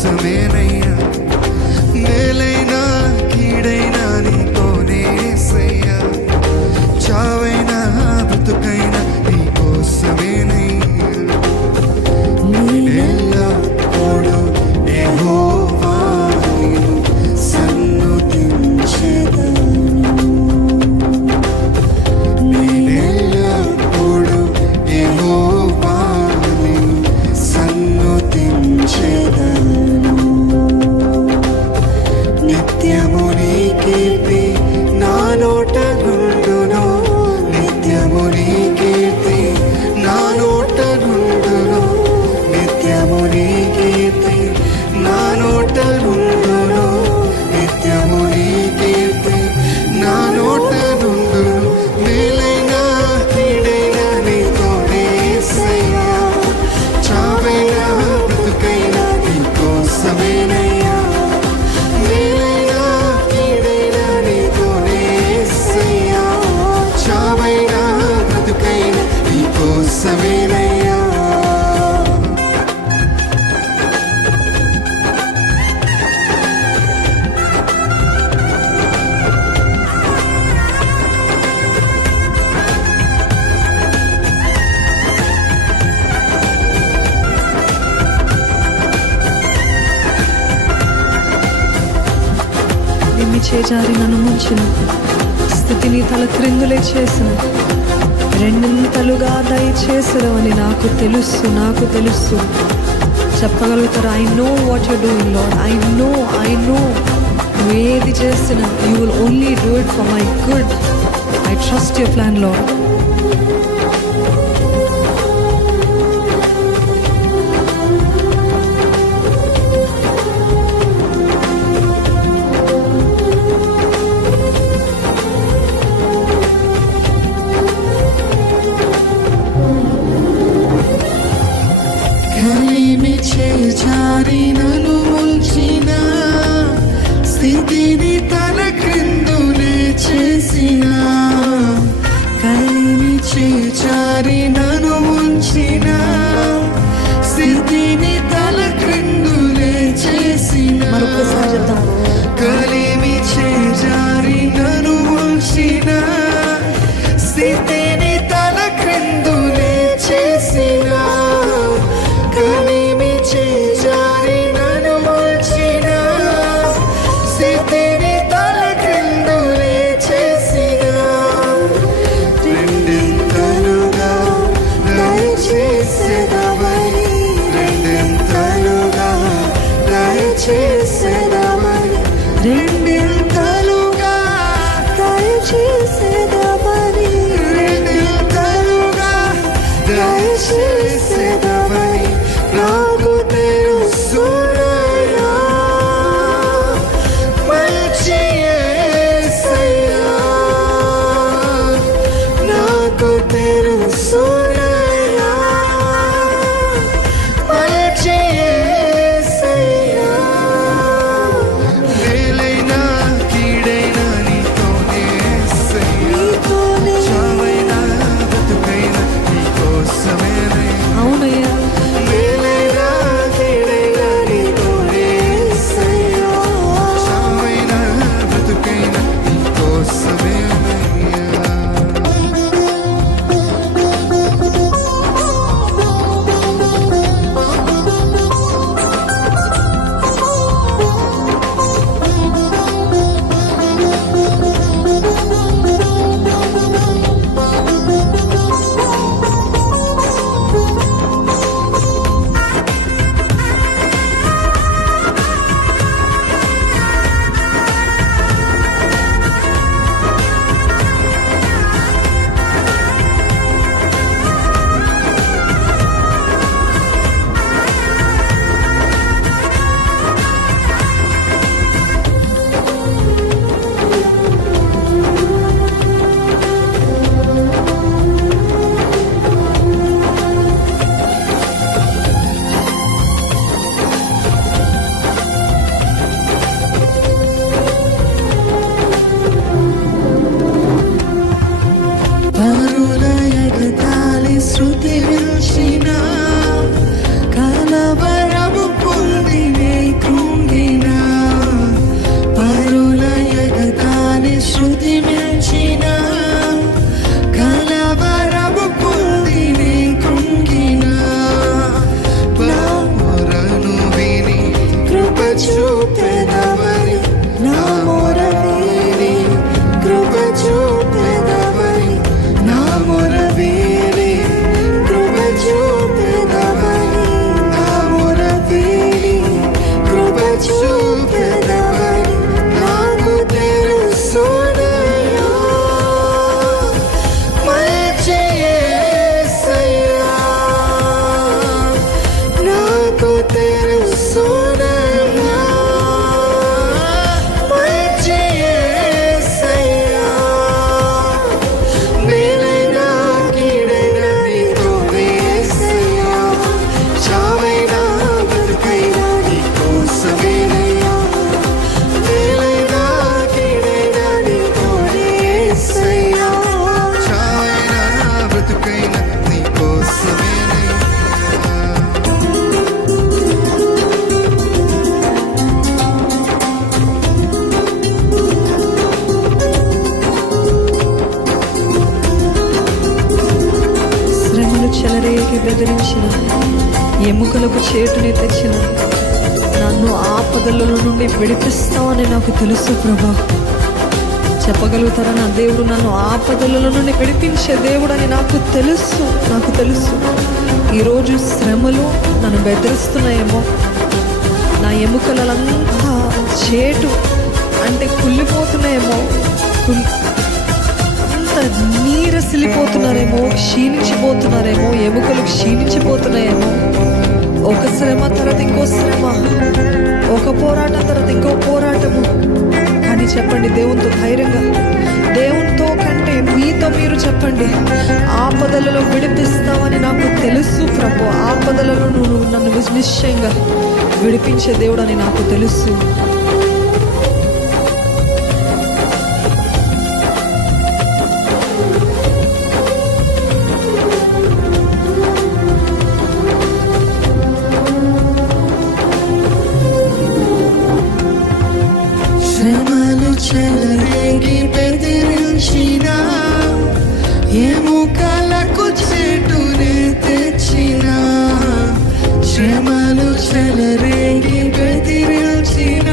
కోసమేనయ్యా, మేలైనా కీడైనా నీతోనే యేసయ్యా, చావైనా బ్రతుకైనా నీ కోసమేనయ్యా. నేనెల్లప్పుడూ యెహోవా నిన్ను సన్నుతించెదను. నేనెల్లప్పుడూ యెహోవా నిన్ను సన్నుతించెదను. నిత్యము నీ కీర్తి నా నోట నుండును, నిత్యము నీ కీర్తి నా నోట నుండును, నిత్యము నీ కీర్తి నా నోట నుండును, నిత్యము నీ కీర్తి నా నోట నుండును. మేలైనా కీడైనా నీతోనే యేసయ్యా, చావైనా బ్రతుకైనా నీ కోసమేనయ్యా. మేలైనా కీడైనా నీతోనే యేసయ్యా, చావైనా బ్రతుకైనా నీ కోసమేనయ్యా. నిన్ను చేజారి నన్ను ముంచిన స్థితిని తల క్రిందులే చేసిన రెండింతలుగా దయచేసడవని నాకు తెలుసు చెప్పగలుగుతారు. I know what you doing lord, I know నువ్వు ఏది చేసినా you will only do it for my good. I trust your plan lord. కలిమి చేజారి నన్ను ముంచిన స్థితిని తల క్రిందులే చేసిన, కలిమి చేజారి నన్ను ముంచిన స్థితిని తల క్రిందులే చేసిన. మరొకసారి చెప్తాం. కలిమి చేజారి నన్ను ముంచిన స్థితిని తల క్రిందులే చేసిన, కలిమి చేజారి ఆపదల నుండి విడిపిస్తావని నాకు తెలుసు ప్రభా. చెప్పగలుగుతారా, నా దేవుడు నన్ను ఆపదల నుండి విడిపించే దేవుడు అని నాకు తెలుసు. ఈరోజు శ్రమలు నన్ను బెదిరిస్తున్నాయేమో, నా ఎముకలంతా చేటు అంటే కుళ్ళిపోతున్నాయేమో, అంత నీరసిల్లిపోతున్నారేమో, క్షీణించిపోతున్నారేమో, ఎముకలు క్షీణించిపోతున్నాయేమో. ఒక శ్రమ తర్వాత ఇంకో శ్రమ, ఒక పోరాటం తర్వాత ఇంకో పోరాటము. కానీ చెప్పండి దేవునితో ధైర్యంగా, దేవునితో కంటే మీతో మీరు చెప్పండి, ఆపదలలో విడిపిస్తావని నాకు తెలుసు ప్రభు. ఆపదలలో నువ్వు నన్ను నిశ్చయంగా విడిపించే దేవుడు అని నాకు తెలుసు. శ్రమలు చెలరేగి బెదిరించిన, ఎముకలకు చేటునే తెచ్చిన. శ్రమలు చెలరేగి బెదిరించిన,